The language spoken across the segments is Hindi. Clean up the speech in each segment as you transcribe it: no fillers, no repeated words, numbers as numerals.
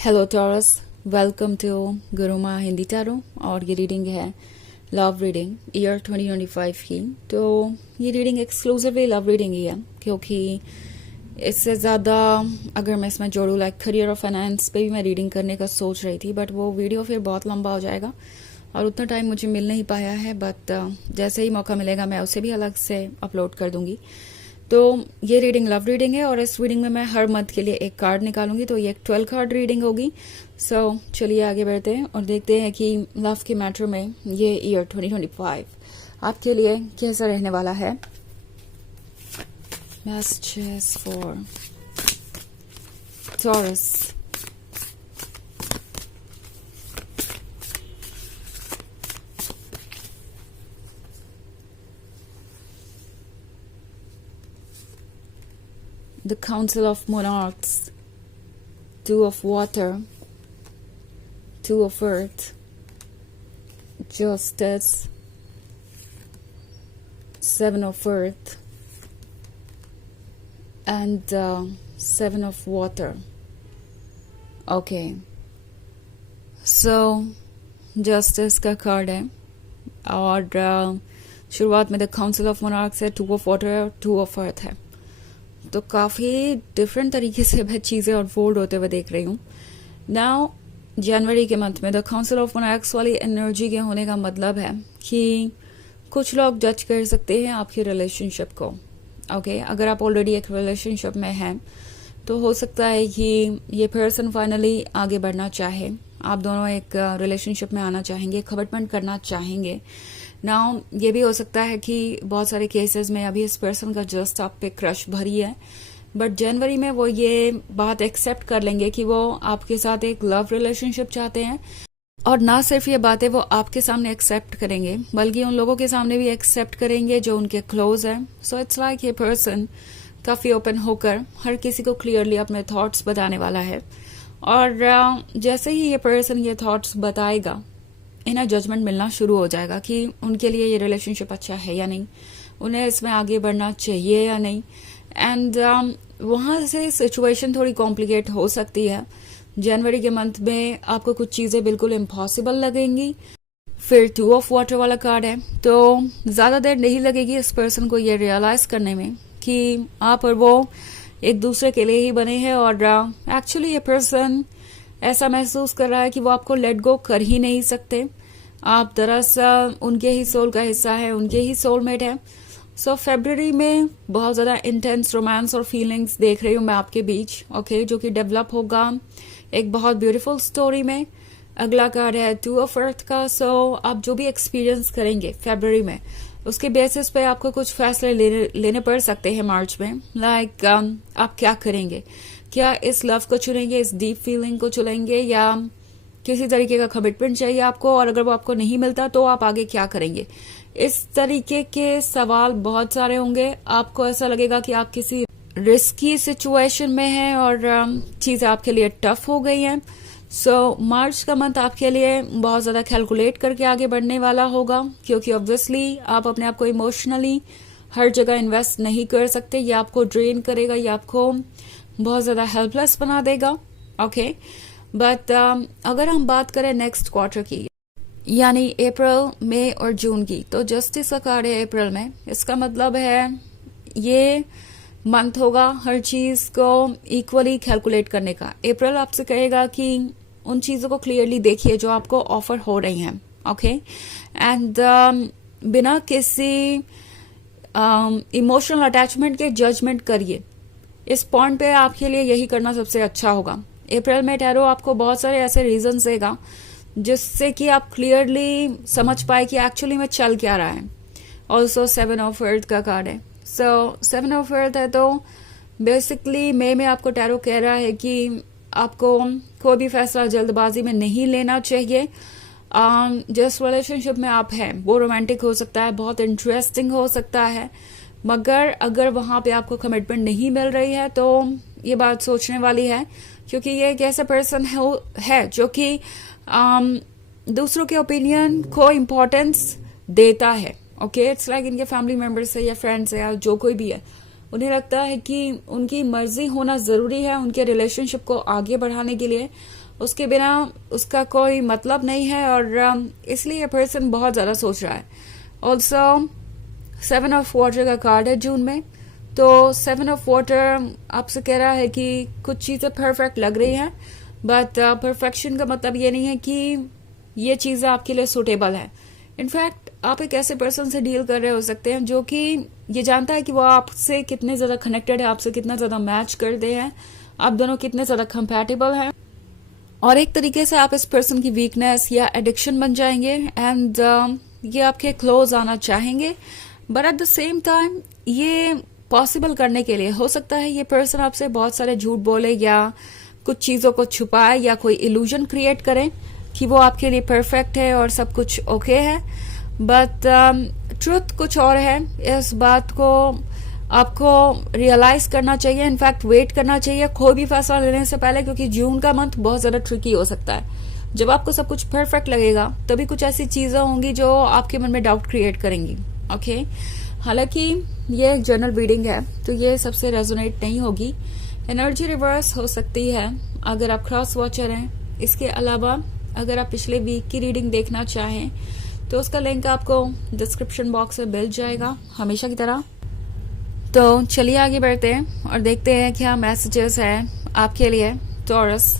Hello Taurus, welcome to Guruma Hindi tarot. और ये रीडिंग है लव रीडिंग ईयर 2025 की। तो ये रीडिंग एक्सक्लूसिवली लव रीडिंग ही है, क्योंकि इससे ज़्यादा अगर मैं इसमें जोड़ूँ लाइक करियर और फाइनेंस पे भी मैं रीडिंग करने का सोच रही थी, बट वो वीडियो फिर बहुत लंबा हो जाएगा और उतना टाइम मुझे मिल नहीं पाया है। बट जैसे ही मौका मिलेगा मैं उसे भी अलग से अपलोड कर दूंगी। तो ये रीडिंग लव रीडिंग है और इस रीडिंग में मैं हर मंथ के लिए एक कार्ड निकालूंगी। तो ये एक 12 कार्ड रीडिंग होगी। सो चलिए आगे बढ़ते हैं और देखते हैं कि लव के मैटर में ये ईयर 2025 आपके लिए कैसा रहने वाला है। Messages for taurus. The Council of Monarchs, 2 of Water, 2 of Earth, Justice, 7 of Earth, and 7 of Water. Okay. So, Justice का कार्ड है और शुरुआत में द काउंसिल ऑफ मोनार्क्स है, 2 of Water और 2 of Earth है। तो काफ़ी डिफरेंट तरीके से मैं चीज़ें अनफोल्ड होते हुए देख रही हूँ। नाउ जनवरी के मंथ में द काउंसिल ऑफ मोनार्क्स वाली एनर्जी के होने का मतलब है कि कुछ लोग जज कर सकते हैं आपकी रिलेशनशिप को। ओके, अगर आप ऑलरेडी एक रिलेशनशिप में हैं तो हो सकता है कि ये पर्सन फाइनली आगे बढ़ना चाहे, आप दोनों एक रिलेशनशिप में आना चाहेंगे, कमिटमेंट करना चाहेंगे। नाउ ये भी हो सकता है कि बहुत सारे केसेस में अभी इस पर्सन का जस्ट आप पे क्रश भरी है, बट जनवरी में वो ये बात एक्सेप्ट कर लेंगे कि वो आपके साथ एक लव रिलेशनशिप चाहते हैं। और ना सिर्फ ये बातें वो आपके सामने एक्सेप्ट करेंगे, बल्कि उन लोगों के सामने भी एक्सेप्ट करेंगे जो उनके क्लोज है। सो इट्स लाइक ये पर्सन काफ़ी ओपन होकर हर किसी को क्लियरली अपने थॉट्स बताने वाला है। और जैसे ही ये पर्सन ये थॉट्स बताएगा, इन्हें जजमेंट मिलना शुरू हो जाएगा कि उनके लिए ये रिलेशनशिप अच्छा है या नहीं, उन्हें इसमें आगे बढ़ना चाहिए या नहीं। एंड वहाँ से सिचुएशन थोड़ी कॉम्प्लिकेट हो सकती है। जनवरी के मंथ में आपको कुछ चीज़ें बिल्कुल इम्पॉसिबल लगेंगी। फिर 2 ऑफ वाटर वाला कार्ड है, तो ज़्यादा देर नहीं लगेगी इस पर्सन को ये रियलाइज करने में कि आप और वो एक दूसरे के लिए ही बने हैं। और एक्चुअली ये पर्सन ऐसा महसूस कर रहा है कि वो आपको लेट गो कर ही नहीं सकते। आप दरअसल उनके ही सोल का हिस्सा है, उनके ही सोलमेट है। सो फरवरी में बहुत ज़्यादा इंटेंस रोमांस और फीलिंग्स देख रही हूँ मैं आपके बीच। ओके, जो कि डेवलप होगा एक बहुत ब्यूटीफुल स्टोरी में। अगला कार्ड है 2 ऑफ अर्थ का। सो आप जो भी एक्सपीरियंस करेंगे फरवरी में, उसके बेसिस पे आपको कुछ फैसले लेने पड़ सकते हैं मार्च में। लाइक आप क्या करेंगे, क्या इस लव को चुनेंगे, इस डीप फीलिंग को चुनेंगे, या किसी तरीके का कमिटमेंट चाहिए आपको, और अगर वो आपको नहीं मिलता तो आप आगे क्या करेंगे। इस तरीके के सवाल बहुत सारे होंगे। आपको ऐसा लगेगा कि आप किसी रिस्की सिचुएशन में हैं और चीज़ें आपके लिए टफ हो गई हैं। सो मार्च का मंथ आपके लिए बहुत ज़्यादा कैलकुलेट करके आगे बढ़ने वाला होगा, क्योंकि ऑब्वियसली आप अपने आप को इमोशनली हर जगह इन्वेस्ट नहीं कर सकते। ये आपको ड्रेन करेगा, ये आपको बहुत ज़्यादा हेल्पलेस बना देगा। ओके, बट अगर हम बात करें नेक्स्ट क्वार्टर की, यानी अप्रैल, मई और जून की, तो जस्टिस का कार्ड है अप्रैल में। इसका मतलब है ये मंथ होगा हर चीज़ को इक्वली कैलकुलेट करने का। अप्रैल आपसे कहेगा कि उन चीज़ों को क्लियरली देखिए जो आपको ऑफर हो रही हैं। ओके, एंड बिना किसी इमोशनल अटैचमेंट के जजमेंट करिए। इस पॉइंट पे आपके लिए यही करना सबसे अच्छा होगा। अप्रैल में टैरो आपको बहुत सारे ऐसे रीजन देगा जिससे कि आप क्लियरली समझ पाए कि एक्चुअली में चल क्या रहा है। ऑल्सो 7 ऑफ अर्थ का कार्ड है। सो 7 ऑफ अर्थ है, तो बेसिकली मई में आपको टैरो कह रहा है कि आपको कोई भी फैसला जल्दबाजी में नहीं लेना चाहिए। जिस रिलेशनशिप में आप हैं वो रोमांटिक हो सकता है, बहुत इंटरेस्टिंग हो सकता है, मगर अगर वहां पे आपको कमिटमेंट नहीं मिल रही है तो ये बात सोचने वाली है, क्योंकि ये एक ऐसा पर्सन है जो कि दूसरों के ओपिनियन को इम्पोर्टेंस देता है। ओके, इट्स लाइक इनके फैमिली मेंबर्स है या फ्रेंड्स है या जो कोई भी है, उन्हें लगता है कि उनकी मर्जी होना जरूरी है उनके रिलेशनशिप को आगे बढ़ाने के लिए, उसके बिना उसका कोई मतलब नहीं है, और इसलिए ये पर्सन बहुत ज़्यादा सोच रहा है। ऑल्सो 7 ऑफ वाटर का कार्ड है जून में, तो 7 ऑफ वाटर आपसे कह रहा है कि कुछ चीज़ें परफेक्ट लग रही हैं, बट परफेक्शन का मतलब ये नहीं है कि ये चीज़ें आपके लिए सुटेबल है। इनफैक्ट आप एक ऐसे पर्सन से डील कर रहे हो सकते हैं जो कि ये जानता है कि वो आपसे कितने ज़्यादा कनेक्टेड है, आपसे कितना ज़्यादा मैच करते हैं, आप दोनों कितने ज़्यादा कंपैटिबल हैं, और एक तरीके से आप इस पर्सन की वीकनेस या एडिक्शन बन जाएंगे, एंड ये आपके क्लोज आना चाहेंगे। But at the same time ये पॉसिबल करने के लिए हो सकता है ये पर्सन आपसे बहुत सारे झूठ बोले या कुछ चीज़ों को छुपाए या कोई इल्यूजन क्रिएट करें कि वो आपके लिए परफेक्ट है और सब कुछ ओके है, बट ट्रुथ कुछ और है। इस बात को आपको रियलाइज करना चाहिए, इनफैक्ट वेट करना चाहिए कोई भी फैसला लेने से पहले, क्योंकि जून का मंथ बहुत ज्यादा ट्रिकी हो सकता है। जब आपको सब कुछ परफेक्ट लगेगा तभी कुछ ऐसी चीजें होंगी जो आपके मन में डाउट क्रिएट करेंगी। ओके, हालांकि ये एक जनरल रीडिंग है तो ये सबसे रेजोनेट नहीं होगी, एनर्जी रिवर्स हो सकती है अगर आप क्रॉस वॉचर हैं। इसके अलावा अगर आप पिछले वीक की रीडिंग देखना चाहें तो उसका लिंक आपको डिस्क्रिप्शन बॉक्स में मिल जाएगा हमेशा की तरह। तो चलिए आगे बढ़ते हैं और देखते हैं क्या मैसेजेस हैं आपके लिए Taurus.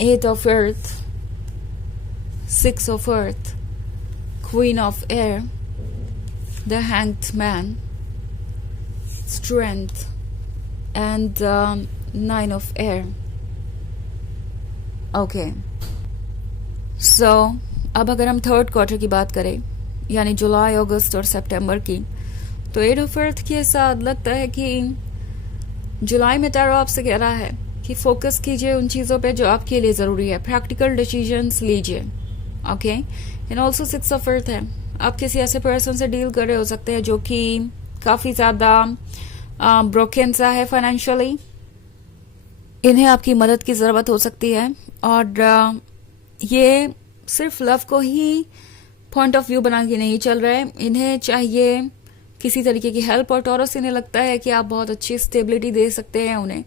Eight of earth, 6 of earth, Queen of air, the hanged man, strength, and 9 of air. Okay. So, अब अगर हम थर्ड क्वार्टर की बात करें यानी जुलाई, अगस्त और सितंबर की, तो 8 of earth के साथ लगता है कि जुलाई में टैरो आपसे कह रहा है कि फोकस कीजिए उन चीज़ों पे जो आपके लिए ज़रूरी है, प्रैक्टिकल डिसीजंस लीजिए। Okay, and also 6 of earth है, आप किसी ऐसे पर्सन से डील कर रहे हो सकते हैं जो कि काफी ज्यादा ब्रोकन सा है फाइनेंशियली, इन्हें आपकी मदद की जरूरत हो सकती है, और ये सिर्फ लव को ही पॉइंट ऑफ व्यू बना के नहीं चल रहे हैं, इन्हें चाहिए किसी तरीके की हेल्प, और टॉरस इन्हें लगता है कि आप बहुत अच्छी स्टेबिलिटी दे सकते हैं उन्हें।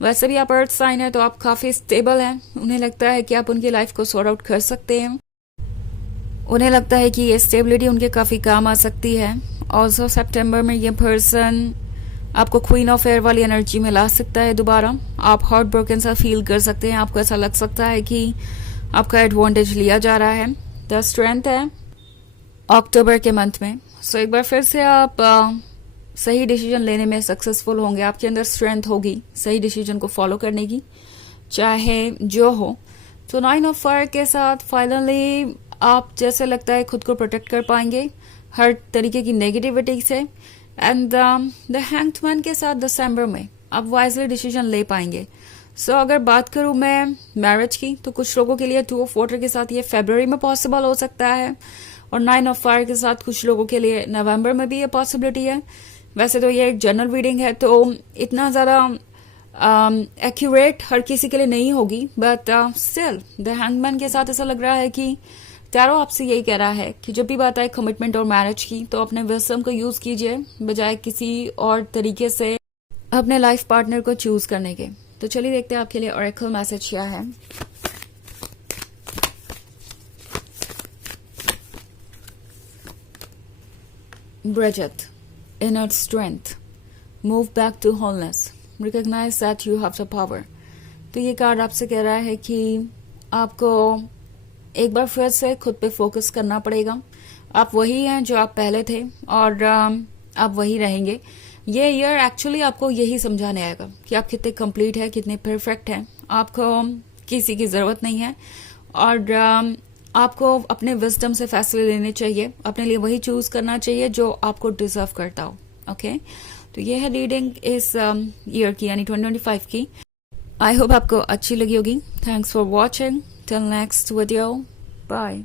वैसे भी आप अर्थ साइन है तो आप काफी स्टेबल हैं, उन्हें लगता है कि आप उनकी लाइफ को सॉर्ट आउट कर सकते हैं, उन्हें लगता है कि ये स्टेबिलिटी उनके काफी काम आ सकती है। ऑल्सो सितंबर में ये पर्सन आपको क्वीन ऑफ एयर वाली एनर्जी में ला सकता है दोबारा, आप हार्ट ब्रोकन सा फील कर सकते हैं, आपको ऐसा लग सकता है कि आपका एडवांटेज लिया जा रहा है। द स्ट्रेंथ है अक्टूबर के मंथ में, सो एक बार फिर से आप सही डिसीजन लेने में सक्सेसफुल होंगे, आपके अंदर स्ट्रेंथ होगी सही डिसीजन को फॉलो करने की चाहे जो हो। तो 9 ऑफ फायर के साथ फाइनली आप जैसे लगता है खुद को प्रोटेक्ट कर पाएंगे हर तरीके की नेगेटिविटी से, एंड द हैंग्ड मैन के साथ दिसंबर में आप वाइजली डिसीजन ले पाएंगे। सो अगर बात करूं मैं मैरिज की तो कुछ लोगों के लिए 2 ऑफ वाटर के साथ ये फरवरी में पॉसिबल हो सकता है, और 9 ऑफ फायर के साथ कुछ लोगों के लिए नवंबर में भी ये पॉसिबिलिटी है। वैसे तो ये एक जनरल रीडिंग है तो इतना ज्यादा एक्यूरेट हर किसी के लिए नहीं होगी, बट स्टिल द हैंगमैन के साथ ऐसा लग रहा है कि टैरो आपसे यही कह रहा है कि जब भी बात आए कमिटमेंट और मैरिज की तो अपने विजडम को यूज कीजिए बजाय किसी और तरीके से अपने लाइफ पार्टनर को चूज करने के। तो चलिए देखते हैं आपके लिए ऑरेकल मैसेज क्या है। Bridget, inner strength, move back to wholeness, recognize that you have the power। तो ये कार्ड आपसे कह रहा है कि आपको एक बार फिर से खुद पे फोकस करना पड़ेगा, आप वही हैं जो आप पहले थे और आप वही रहेंगे। ये ईयर एक्चुअली आपको यही समझाने आएगा कि आप कितने कंप्लीट है, कितने परफेक्ट हैं, आपको किसी की जरूरत नहीं है, और आपको अपने विजडम से फैसले लेने चाहिए, अपने लिए वही चूज करना चाहिए जो आपको डिजर्व करता हो। ओके, तो ये है रीडिंग इस ईयर की यानी 2025 की। आई होप आपको अच्छी लगी होगी। Thanks for watching, till next video, bye.